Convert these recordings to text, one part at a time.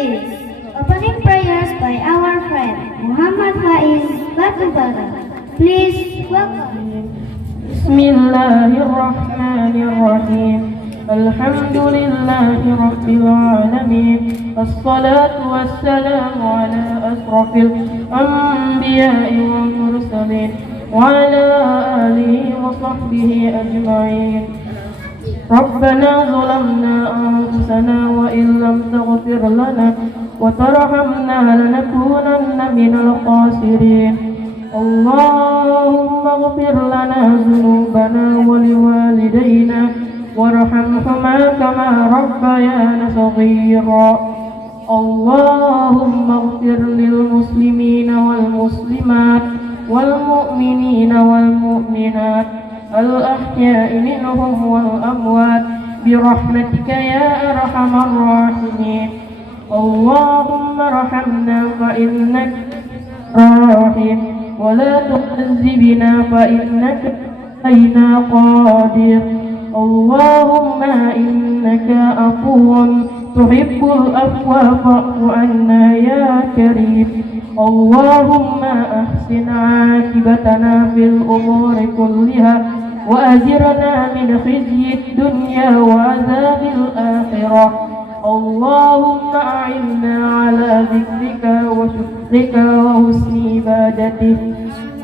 is opening prayers by our friend Muhammad Faiz Batubara. Please welcome him. Bismillahirrahmanirrahim. Alhamdulillahi Rabbil Alamin. Assalatu wassalamu ala asrafil anbiya'i wal mursalin wa ala alihi wa sahbihi ajma'in. ربنا ظلمنا أنفسنا وإن لم تغفر لنا وترحمنا لنكونن من الخاسرين اللهم اغفر لنا ذنوبنا ولوالدينا وارحمهما كما ربيانا صغيرا اللهم اغفر للمسلمين والمسلمات والمؤمنين والمؤمنات الأحياء منهم والأموات برحمتك يا أرحم الراحمين اللهم ارحمنا فإنك راحم ولا تعذبنا فإنك علينا قادر اللهم إنك عفو تحب العفو فاعف عنا يا كريم اللهم أحسن عاقبتنا في الأمور كلها وأجرنا من خزي الدنيا وعذاب الآخرة اللهم أعنا على ذكرك وشكرك وحسن عبادتك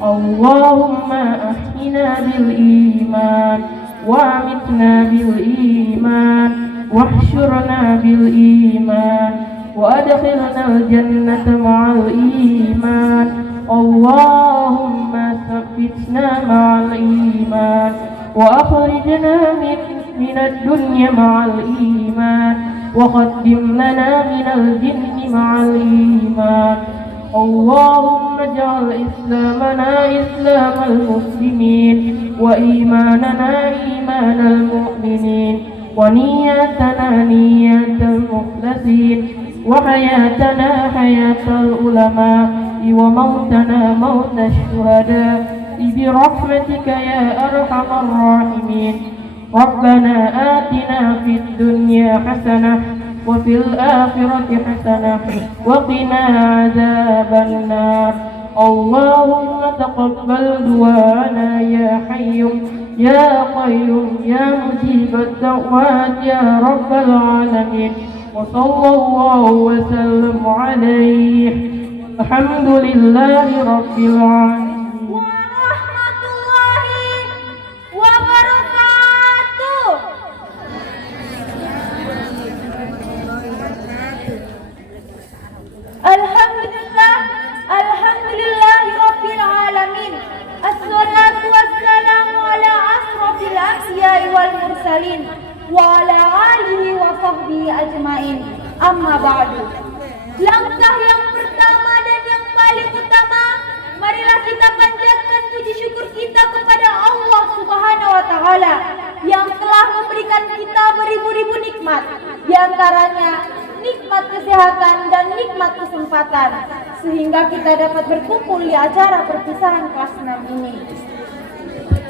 اللهم أحينا بالإيمان وأمتنا بالإيمان واحشرنا بالإيمان وأدخلنا الجنة مع الإيمان اللهم ثبتنا مع الإيمان وأخرجنا من الدنيا مع الإيمان وقدم لنا من الجن مع الإيمان اللهم اجعل إسلامنا إسلام المسلمين وإيماننا إيمان المؤمنين ونياتنا نيات المخلصين وحياتنا حياة العلماء وموتنا موت الشهداء برحمتك يا أرحم الراحمين ربنا آتنا في الدنيا حسنة وفي الآخرة حسنة وقنا عذاب النار اللهم تقبل دعانا يا حي يا قيوم يا مجيب الدعوات يا رب العالمين وصلى الله وسلم عليه الحمد لله رب العالمين Warahmatullahi wabarakatuh. Alhamdulillahi rabbil alamin. Assalatu wassalamu ala asrafil anbiya'i wal mursalin wa ala alihi wa sahbihi ajmain. Amma ba'du. Langkah yang pertama dan yang paling utama, marilah kita panjatkan puji syukur kita kepada Allah Subhanahu wa taala yang telah memberikan kita beribu-ribu nikmat, di antaranya nikmat kesehatan dan nikmat kesempatan, sehingga kita dapat berkumpul di acara perpisahan kelas 6 ini.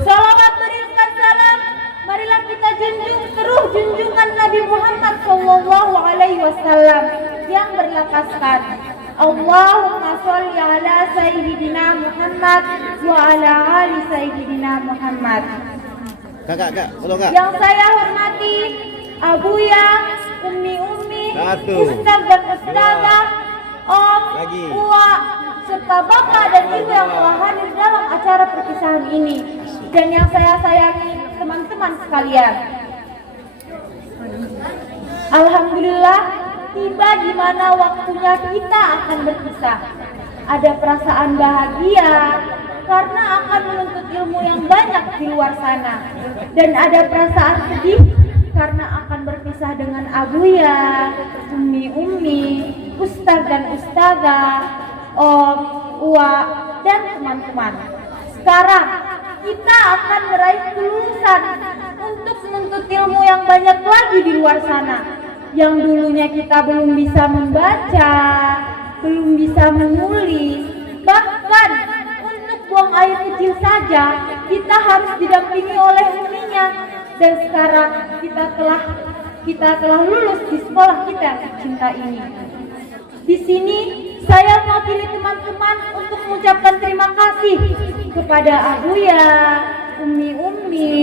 Salawat berikan salam, marilah kita junjung terus junjungan Nabi Muhammad SAW yang berlafazkan Allahumma sholli ala sayyidina Muhammad wa ala ali sayyidina Muhammad. Kak, tolong Kak. Yang saya hormati Abuya, Umi, Ustaz dan Ustazah, Om, Uwa, serta Bapak dan Ibu yang telah hadir dalam acara perpisahan ini, dan yang saya sayangi teman-teman sekalian. Alhamdulillah, tiba di mana waktunya kita akan berpisah. Ada perasaan bahagia karena akan menuntut ilmu yang banyak di luar sana, dan ada perasaan sedih karena akan berpisah dengan Abuya, Umi, Ustaz dan Ustazah, Om, Uwa, dan teman-teman. Sekarang kita akan meraih kelulusan untuk menuntut ilmu yang banyak lagi di luar sana. Yang dulunya kita belum bisa membaca, belum bisa menulis, bahkan untuk buang air kecil saja kita harus didampingi oleh uminya. Dan sekarang kita telah lulus di sekolah kita yang tercinta ini. Di sini saya mewakili teman-teman untuk mengucapkan terima kasih kepada Abuya, Umi-Umi,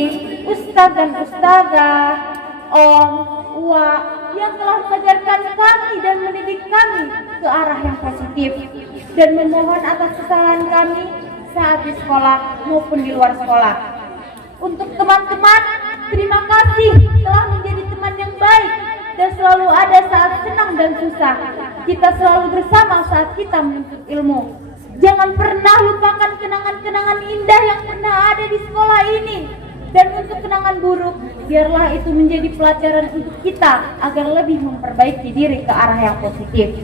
Ustadz dan Ustazah, Om, Uwa yang telah mengajarkan kami dan mendidik kami ke arah yang positif, dan memohon atas kesalahan kami saat di sekolah maupun di luar sekolah. Untuk teman-teman, terima kasih telah menjadi teman yang baik dan selalu ada saat senang dan susah. Kita selalu bersama saat kita menuntut ilmu. Jangan pernah lupakan kenangan-kenangan indah yang pernah ada di sekolah ini. Dan untuk kenangan buruk, biarlah itu menjadi pelajaran untuk kita agar lebih memperbaiki diri ke arah yang positif.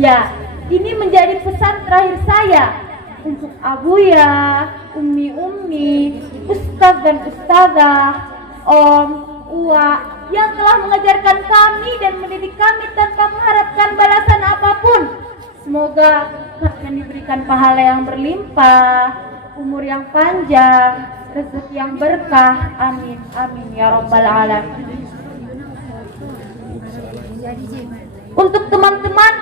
Ya, ini menjadi pesan terakhir saya untuk Abuya, Umi-Umi, Ustadz dan Ustazah, Om, Uwa yang telah mengajarkan kami dan mendidik kami tanpa mengharapkan balasan apapun. Semoga kalian diberikan pahala yang berlimpah, umur yang panjang, rezeki yang berkah. Amin, amin ya rabbal alamin. Untuk teman-teman,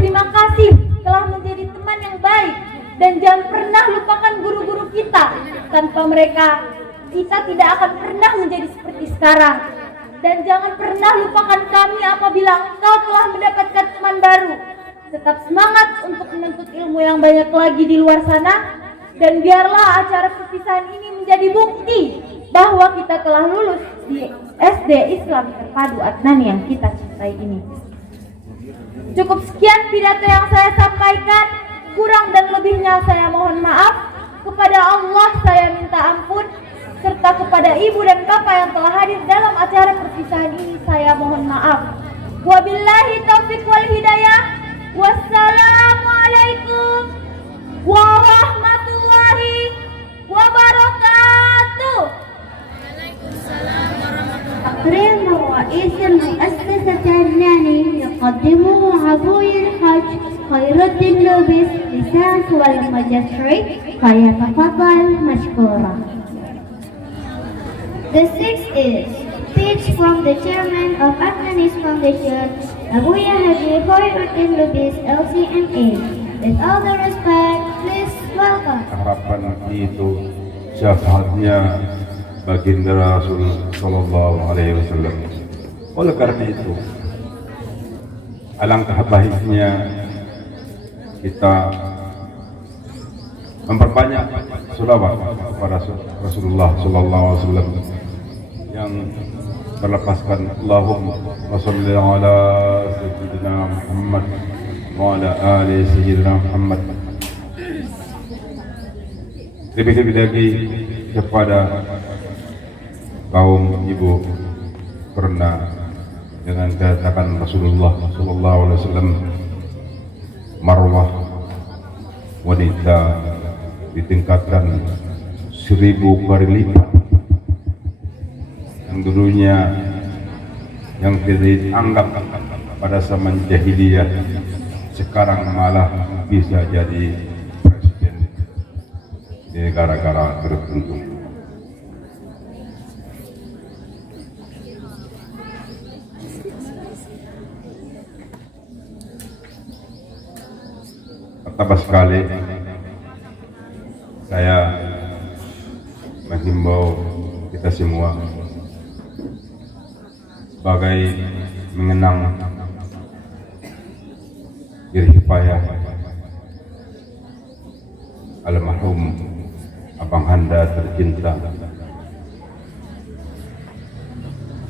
terima kasih telah menjadi teman yang baik, dan jangan pernah lupakan guru-guru kita. Tanpa mereka, kita tidak akan pernah menjadi seperti sekarang. Dan jangan pernah lupakan kami apabila engkau telah mendapatkan teman baru. Tetap semangat untuk menuntut ilmu yang banyak lagi di luar sana. Dan biarlah acara perpisahan ini menjadi bukti bahwa kita telah lulus di SD Islam Terpadu Adnan yang kita cintai ini. Cukup sekian pidato yang saya sampaikan. Kurang dan lebihnya saya mohon maaf. Kepada Allah saya minta ampun, serta kepada ibu dan bapak yang telah hadir dalam acara perpisahan ini saya mohon maaf. Wabillahi taufiq wal hidayah. Wassalamualaikum warahmatullahi wabarakatuh. تقرير رئيس المؤسسة الثاني يقدمه أبوي الحاج خير الدين لوبيس لسانس والماجستري فليتفضل مشكورا. The sixth is speech from the chairman of Adnanis Foundation, Abuya Haji Khairuddin Lubis LCMA. With all the respect, please welcome. Harapan itu syafaatnya baginda Rasul Sallallahu Alaihi Wasallam. Oleh karena itu, alangkah baiknya kita memperbanyak selawat kepada Rasulullah Sallallahu Alaihi Wasallam yang berlepaskan Allahumma shalli ala sayyidina Muhammad wa ala ali sayyidina Muhammad. Lebih-lebih lagi kepada kaum ibu, pernah dengan katakan Rasulullah Sallallahu Alaihi Wasallam, marwah wanita ditingkatkan 1000 kali lipat. Yang dulunya yang tidak dianggap pada zaman jahiliyah, sekarang malah bisa jadi presiden di negara-negara tertentu. Pertama sekali saya menghimbau kita semua sebagai mengenang diri payah almarhum Abang Handa tercinta,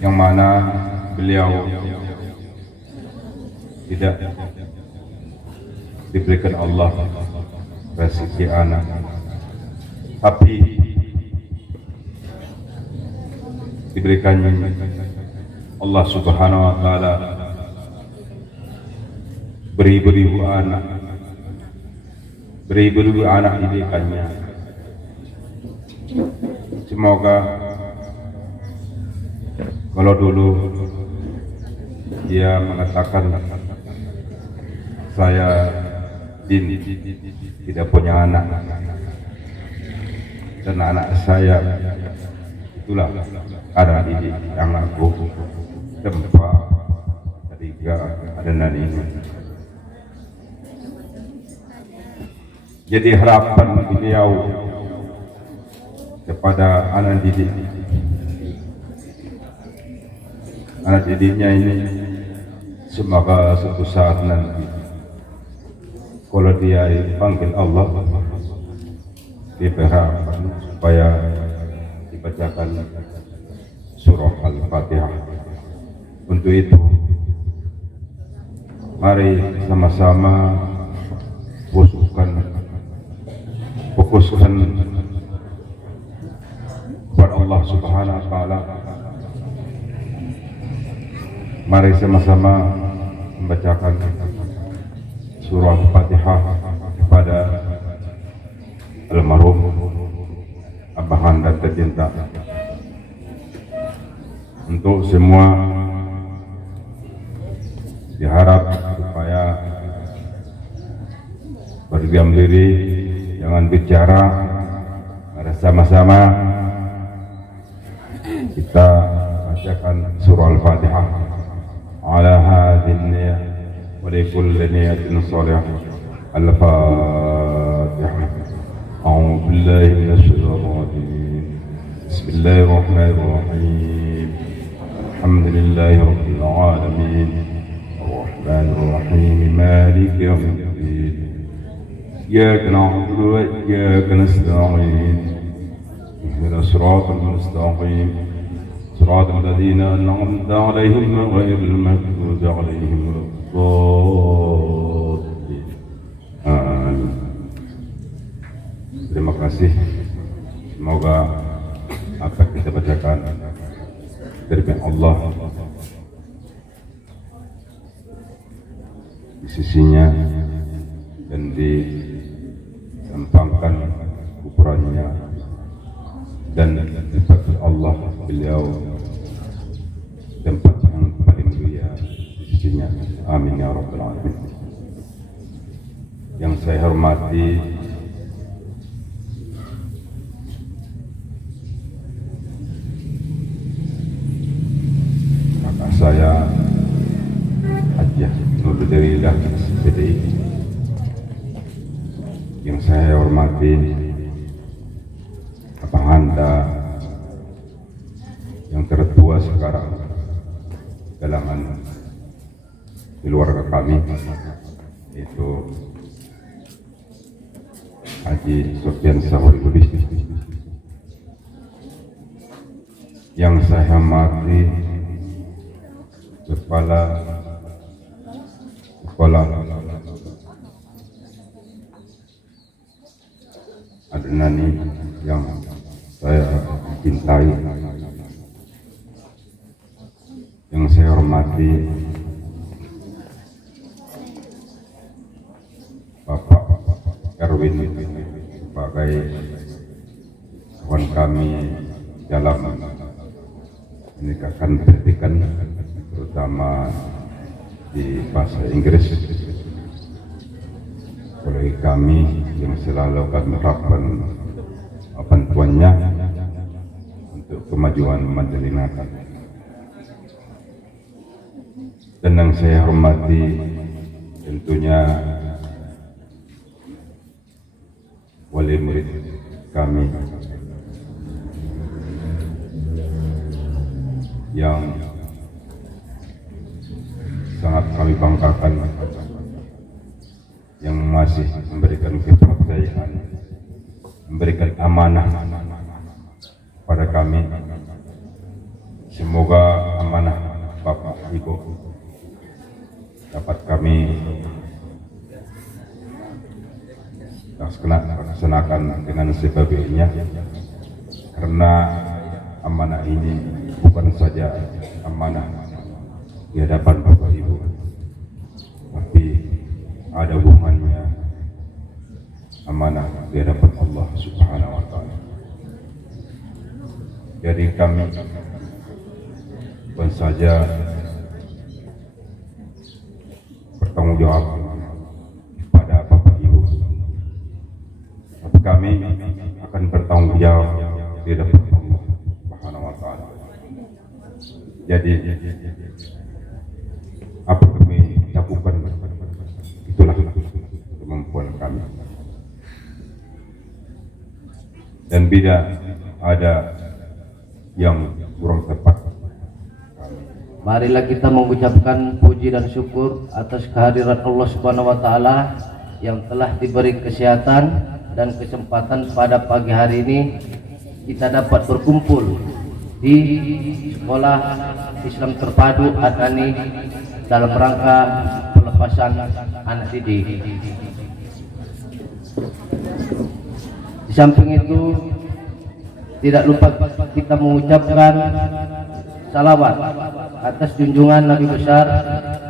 yang mana beliau tidak diberikan Allah rezeki anak, tapi diberikan Allah Subhanahu wa Ta'ala beribu-ribu anak, beribu-ribu anak diberikannya. Semoga kalau dulu dia mengatakan saya tidak punya anak, dan anak saya itulah ada di yang aku tempat ketiga ada ini. Jadi harapan beliau kepada anak didiknya ini, semoga suatu saat nanti kalau dia dipanggil Allah, dia berharapan supaya dibacakan surah Al-Fatihah. Untuk itu, mari sama-sama fokuskan kepada Allah Subhanahu wa Ta'ala. Mari sama-sama membacakan surah Al-Fatihah kepada almarhum Abah Anda tercinta. Untuk semua diharap supaya berdiam diri, jangan bicara, mari sama-sama kita bacakan surah Al-Fatihah ala hadin niyah wa li kulli niyatin salihah. Al-Fatihah. A'udzu billahi minasy syaithanir rajim. Bismillahirrahmanirrahim. Alhamdulillahi rabbil alamin. Ar-Rahmanir Rahim. Maliki yaumiddin. إياك نعبد وإياك نستعين اهدنا الصراط المستقيم صراط الذين أنعمت عليهم غير المغضوب عليهم ولا الضالين. Amin. Terima kasih. Semoga apa yang kita bacakan dari Allah di sisinya dan disampaikan ukurannya dan tempat Allah beliau tempat yang paling mulia di sisinya. Amin ya rabbal alamin. Yang saya hormati kakak saya Hajjah Nurudarilah SPDI, yang saya hormati Abah Anda yang tertua sekarang kalangan keluarga kami, yaitu Haji Sofyan Sahur Lubis. Yang saya hormati Kepala Adnani yang saya cintai, yang saya hormati Bapak Erwin sebagai kawan kami dalam menikahkan pendidikan, terutama di bahasa Inggris. Oleh kami yang selalu akan mengharapkan bantuannya untuk kemajuan Madinah. Dan yang saya hormati tentunya wali murid kami yang sangat kami banggakan, yang masih memberikan kepercayaan, memberikan amanah pada kami. Semoga amanah Bapak Ibu dapat kami laksanakan dengan sebaik-baiknya, karena amanah ini bukan saja amanah di hadapan Bapak Ibu, tapi ada hubungannya amanah di hadapan Allah Subhanahu wa Ta'ala. Jadi kami bukan saja bertanggung jawab kepada Bapak Ibu, tapi kami akan bertanggung jawab di hadapan Allah Subhanahu wa Ta'ala. Jadi apa kami lakukan, itulah kemampuan kami. dan bila ada yang kurang tepat. Marilah kita mengucapkan puji dan syukur atas kehadiran Allah Subhanahu wa taala yang telah diberi kesehatan dan kesempatan pada pagi hari ini kita dapat berkumpul di Sekolah Islam Terpadu Adnani dalam rangka pelepasan anak didik. Di samping itu tidak lupa kita mengucapkan salawat atas junjungan Nabi besar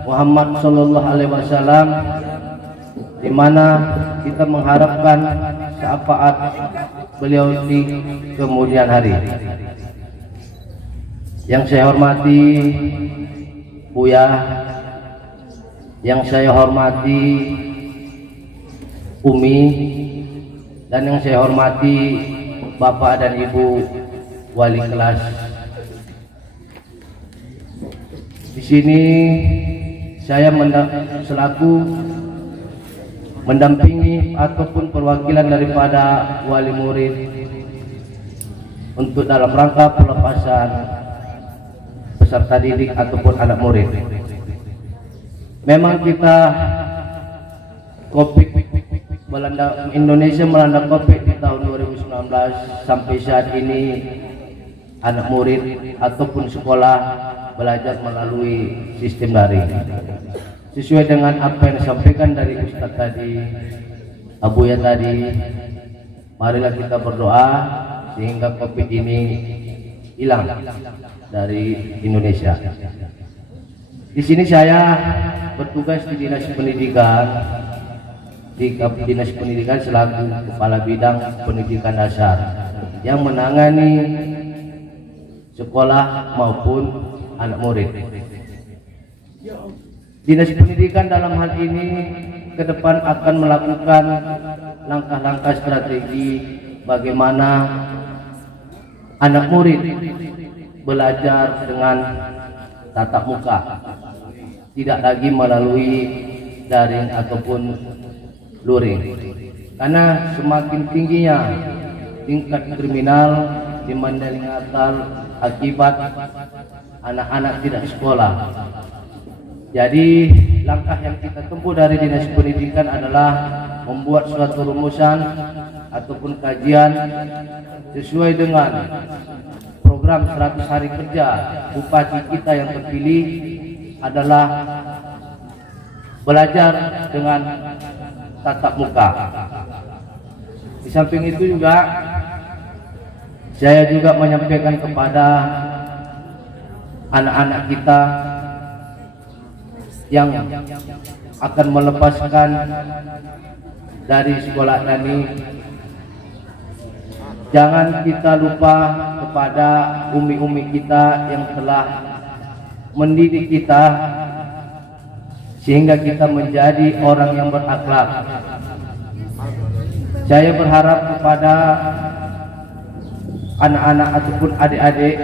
Muhammad Sallallahu Alaihi Wasallam, di mana kita mengharapkan syafaat beliau di kemudian hari. Yang saya hormati Buya, yang saya hormati Umi, dan yang saya hormati Bapak dan Ibu wali kelas. Di sini saya selaku mendampingi ataupun perwakilan daripada wali murid untuk dalam rangka pelepasan peserta didik ataupun anak murid. Memang kita Indonesia melanda COVID di tahun 2019 sampai saat ini anak murid ataupun sekolah belajar melalui sistem daring. Sesuai dengan apa yang disampaikan dari Ustadz tadi, Abuya tadi, marilah kita berdoa sehingga COVID ini hilang dari Indonesia. Di sini saya bertugas di Dinas Pendidikan, Dinas Pendidikan selaku Kepala Bidang Pendidikan Dasar yang menangani sekolah maupun anak murid. Dinas Pendidikan dalam hal ini ke depan akan melakukan langkah-langkah strategi bagaimana anak murid belajar dengan tatap muka, tidak lagi melalui daring ataupun luring, karena semakin tingginya tingkat kriminal di Mandailing Natal akibat anak-anak tidak sekolah. Jadi langkah yang kita tempuh dari Dinas Pendidikan adalah membuat suatu rumusan ataupun kajian sesuai dengan program 100 hari kerja bupati kita yang terpilih adalah belajar dengan tatap muka. Di samping itu juga saya juga menyampaikan kepada anak-anak kita yang akan melepaskan dari sekolah tani, jangan kita lupa kepada umi-umi kita yang telah mendidik kita sehingga kita menjadi orang yang berakhlak. Saya berharap kepada anak-anak ataupun adik-adik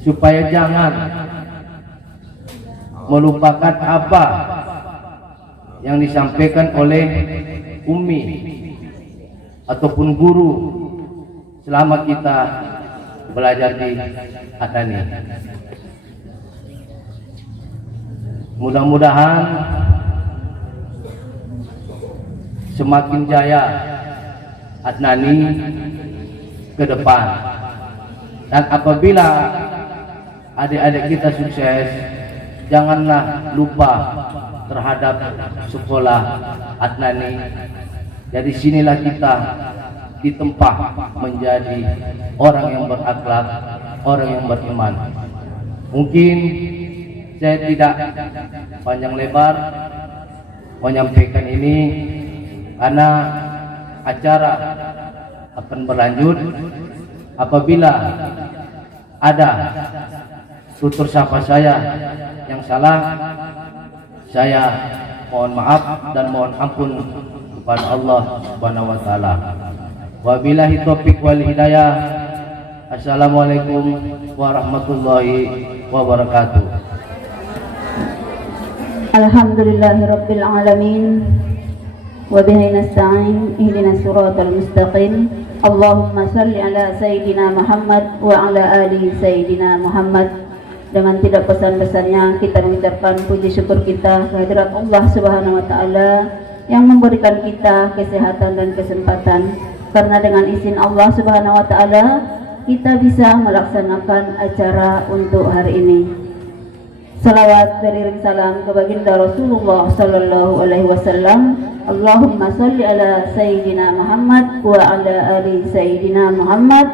supaya jangan melupakan apa yang disampaikan oleh umi ataupun guru selama kita belajar di Adnani. Mudah-mudahan semakin jaya Adnani ke depan, dan apabila adik-adik kita sukses, janganlah lupa terhadap sekolah Adnani. Dari sinilah kita ditempa menjadi orang yang berakhlak, orang yang beriman. Mungkin saya tidak panjang lebar menyampaikan ini karena acara akan berlanjut. Apabila ada tutur sapa saya yang salah, saya mohon maaf dan mohon ampun kepada Allah Subhanahu wa taala. Wabillahi taufiq wal hidayah. Assalamualaikum warahmatullahi wabarakatuh. Alhamdulillahirabbil alamin wa bihi nasta'in ihdinas siratal mustaqim Allahumma salli ala Sayyidina Muhammad wa ala ali Sayyidina Muhammad. Dengan tidak pesan-pesannya kita mengucapkan puji syukur kita kehadirat Allah Subhanahu wa taala yang memberikan kita kesehatan dan kesempatan. Karena dengan izin Allah Subhanahu wa taala kita bisa melaksanakan acara untuk hari ini. Salawat beriring salam ke baginda Rasulullah sallallahu alaihi wasallam. Allahumma salli ala Sayyidina Muhammad wa ala ali Sayyidina Muhammad.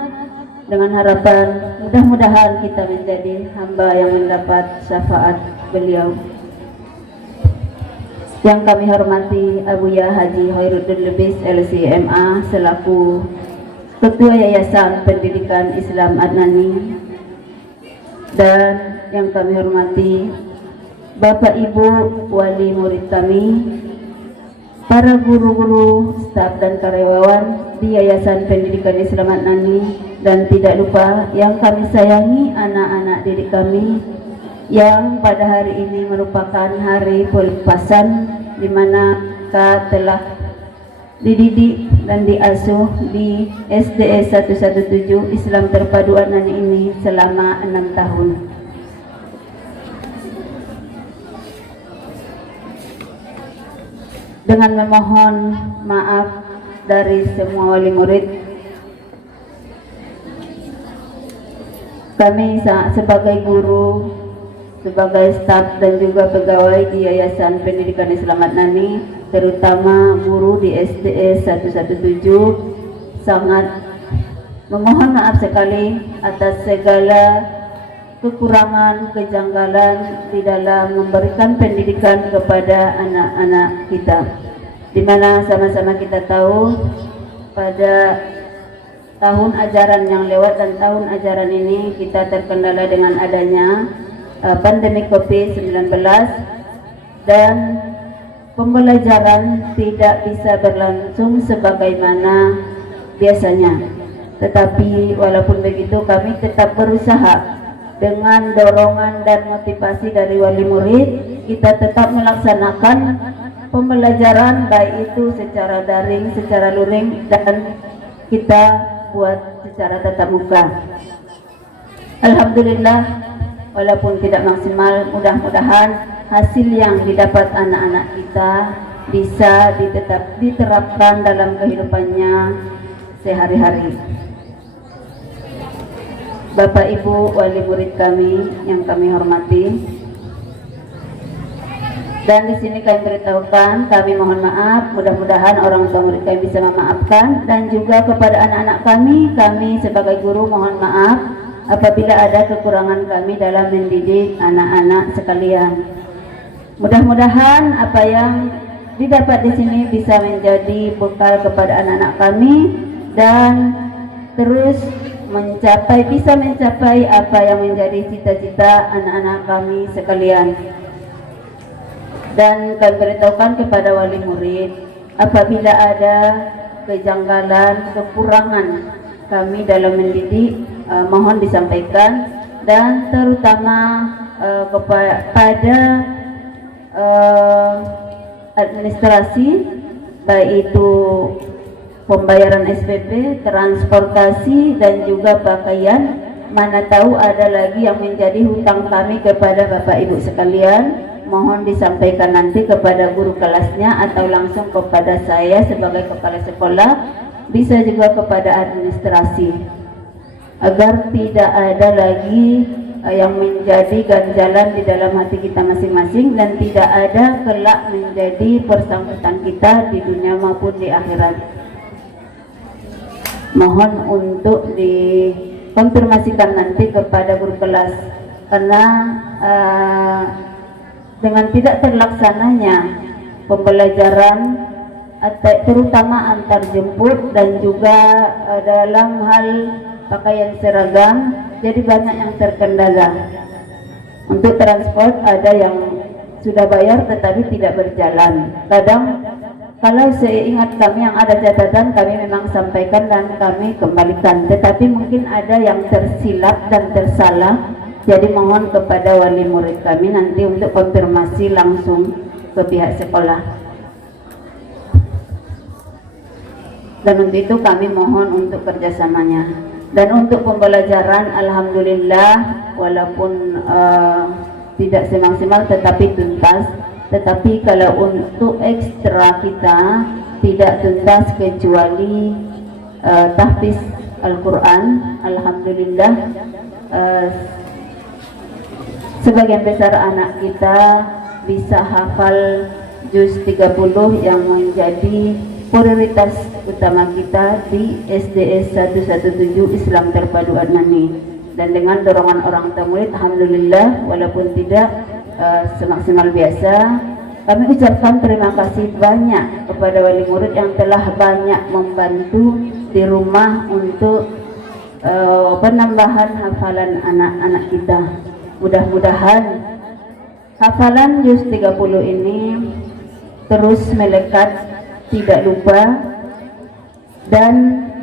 Dengan harapan mudah-mudahan kita menjadi hamba yang mendapat syafaat beliau. Yang kami hormati Abuya Haji Khairuddin Lubis LCMA selaku Ketua Yayasan Pendidikan Islam Adnani, dan yang kami hormati Bapak Ibu wali murid kami, para guru-guru, staf dan karyawan di Yayasan Pendidikan Islam Adnani, dan tidak lupa yang kami sayangi anak-anak didik kami yang pada hari ini merupakan hari pelepasan di mana kita telah dididik dan diasuh di SDE 117 Islam Terpadu Adnani ini selama 6 tahun. Dengan memohon maaf dari semua wali murid, kami sebagai guru, sebagai staf dan juga pegawai di Yayasan Pendidikan Islam Adnani, terutama guru di SDE 117, sangat memohon maaf sekali atas segala kekurangan, kejanggalan di dalam memberikan pendidikan kepada anak-anak kita, di mana sama-sama kita tahu pada tahun ajaran yang lewat dan tahun ajaran ini kita terkendala dengan adanya pandemi COVID-19 dan pembelajaran tidak bisa berlangsung sebagaimana biasanya. Tetapi walaupun begitu kami tetap berusaha dengan dorongan dan motivasi dari wali murid, kita tetap melaksanakan pembelajaran baik itu secara daring, secara luring, dan kita buat secara tatap muka. Alhamdulillah, walaupun tidak maksimal, mudah-mudahan hasil yang didapat anak-anak kita bisa diterapkan dalam kehidupannya sehari-hari. Bapak Ibu wali murid kami yang kami hormati, dan di sini kami beritahukan, kami mohon maaf, mudah-mudahan orang tua murid kami bisa memaafkan, dan juga kepada anak-anak kami sebagai guru mohon maaf apabila ada kekurangan kami dalam mendidik anak-anak sekalian. Mudah-mudahan apa yang didapat di sini bisa menjadi bekal kepada anak-anak kami dan terus bisa mencapai apa yang menjadi cita-cita anak-anak kami sekalian. Dan kami beritahukan kepada wali murid, apabila ada kejanggalan, kekurangan kami dalam mendidik, mohon disampaikan, dan terutama kepada administrasi, baik itu pembayaran SPP, transportasi, dan juga pakaian. Mana tahu ada lagi yang menjadi hutang kami kepada Bapak Ibu sekalian, mohon disampaikan nanti kepada guru kelasnya atau langsung kepada saya sebagai kepala sekolah, bisa juga kepada administrasi, agar tidak ada lagi yang menjadi ganjalan di dalam hati kita masing-masing dan tidak ada kelak menjadi persangkutan kita di dunia maupun di akhirat. Mohon untuk dikonfirmasikan nanti kepada guru kelas, karena dengan tidak terlaksananya pembelajaran terutama antar jemput dan juga dalam hal pakaian seragam, jadi banyak yang terkendala. Untuk transport ada yang sudah bayar tetapi tidak berjalan. Kadang kalau seingat kami yang ada catatan, kami memang sampaikan dan kami kembalikan, tetapi mungkin ada yang tersilap dan tersalah. Jadi mohon kepada wali murid kami nanti untuk konfirmasi langsung ke pihak sekolah. Dan untuk itu kami mohon untuk kerjasamanya. Dan untuk pembelajaran, alhamdulillah, walaupun tidak semaksimal tetapi tuntas. Tetapi kalau untuk ekstra kita tidak tuntas kecuali tahfiz Al-Quran, alhamdulillah. Sebagian besar anak kita bisa hafal juz 30 yang menjadi prioritas utama kita di SDS 117 Islam Terpadu Adnani. Dan dengan dorongan orang tua murid, alhamdulillah, walaupun tidak semaksimal biasa, kami ucapkan terima kasih banyak kepada wali murid yang telah banyak membantu di rumah untuk penambahan hafalan anak-anak kita. Mudah-mudahan hafalan juz 30 ini terus melekat, tidak lupa, dan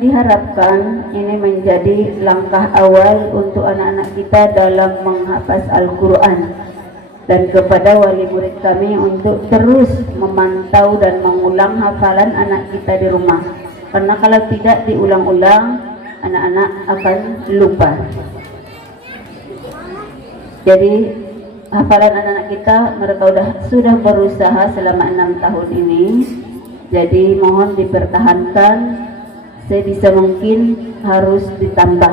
diharapkan ini menjadi langkah awal untuk anak-anak kita dalam menghafaz Al-Quran. Dan kepada wali murid kami untuk terus memantau dan mengulang hafalan anak kita di rumah, karena kalau tidak diulang-ulang anak-anak akan lupa. Jadi hafalan anak-anak kita, mereka sudah berusaha selama 6 tahun ini. Jadi mohon dipertahankan, sebisa mungkin harus ditambah,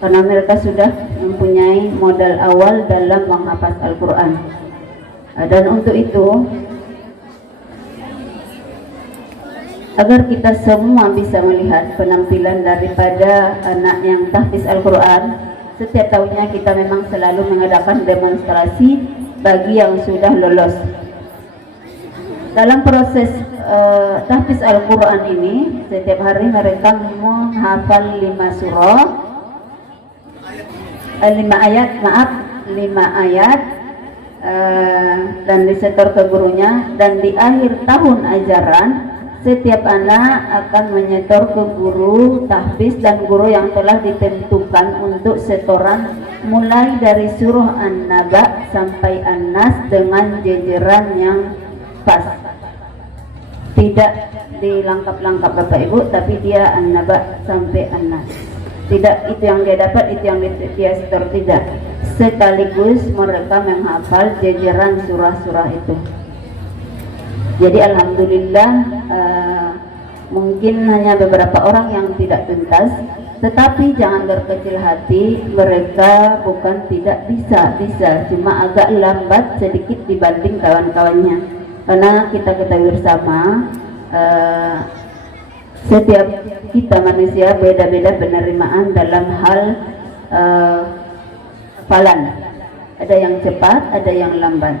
karena mereka sudah mempunyai modal awal dalam menghafaz Al-Quran. Dan untuk itu, agar kita semua bisa melihat penampilan daripada anak yang tahfiz Al-Quran, setiap tahunnya kita memang selalu mengadakan demonstrasi bagi yang sudah lolos. Dalam proses tahfiz Al-Quran ini, setiap hari mereka menghafal 5 surah, 5 ayat, dan disetor ke gurunya. Dan di akhir tahun ajaran, setiap anak akan menyetor ke guru tahfiz dan guru yang telah ditentukan untuk setoran mulai dari surah An-Naba sampai An-Nas dengan jejeran yang pas. Tidak dilangkap-langkap Bapak Ibu, tapi dia An-Naba sampai An-Nas. Tidak itu yang dia dapat, itu yang dia setor, tidak. Sekaligus mereka menghafal jejeran surah-surah itu. Jadi alhamdulillah, mungkin hanya beberapa orang yang tidak tuntas, tetapi jangan berkecil hati, mereka bukan tidak bisa, cuma agak lambat sedikit dibanding kawan-kawannya. Karena kita ketahui bersama, setiap kita manusia beda-beda penerimaan dalam hal hafalan. Ada yang cepat, ada yang lambat.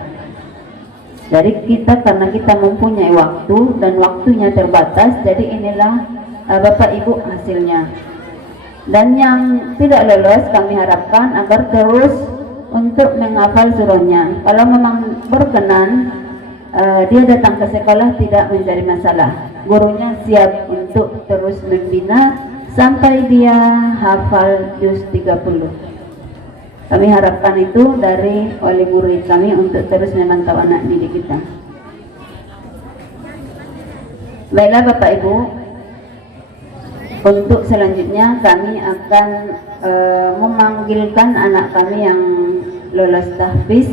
Jadi kita, karena kita mempunyai waktu dan waktunya terbatas, jadi inilah Bapak Ibu hasilnya. Dan yang tidak lolos kami harapkan agar terus untuk menghafal surahnya. Kalau memang berkenan, dia datang ke sekolah tidak menjadi masalah. Gurunya siap untuk terus membina sampai dia hafal juz 30. Kami harapkan itu dari wali murid kami untuk terus memantau anak didik kita. Baiklah Bapak Ibu, untuk selanjutnya kami akan memanggilkan anak kami yang lolos tahfiz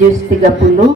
juz 30.